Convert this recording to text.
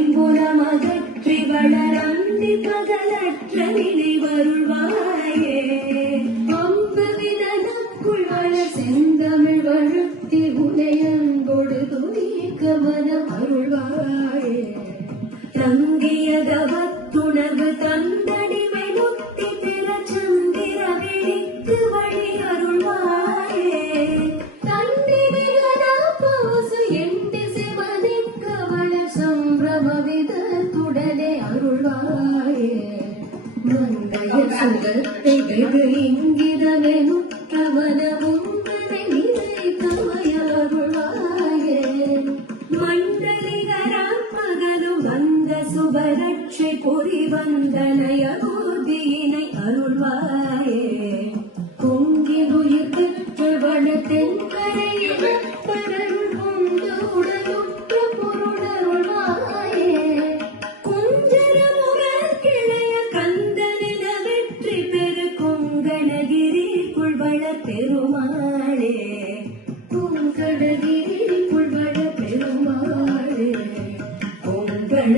மனமைம்புலமகற்றி வளரந்தி பகலற்ற நிலை வருள்வாயே. அம்பு விதனுக்குள் வளர் செந்தமிழ் வழுத்தி உதயங்கொடு துணிக்க மனம் அருள்வாயே. தங்கிய தவத்துணர்வு தந்தடிமை முத்தி திற சந்திர விழித்து வழி அருள்வாயே. தந்தி விகனா பாசு எண்டி சிவனிக்க வளர் சம்பிரம விதத்துடனே அருள்வாயே. மந்தைய சுகத்தை வெகு இங்கிதமெனும் கவனமும் நினைத்தமைய அருள்வாயே. மண்டலிகராம் மகனும் வந்த சுபரட்சை பொறி வந்தனைய ஊர்தியினை அருள்வாயே. பொங்கி உயிர் பெற்றவள தென்கரையில் பரருள் கொண்டு உடலுற்ற பொருளருள்வாயே. குஞ்சரமுறர் கிளைய கந்தனின வெற்றி பெரு கொங்கணகிரிக்குள் வள பெருமாளே. கொங்கணகிரிக்குள் வள பெருமாளே. கொங்கண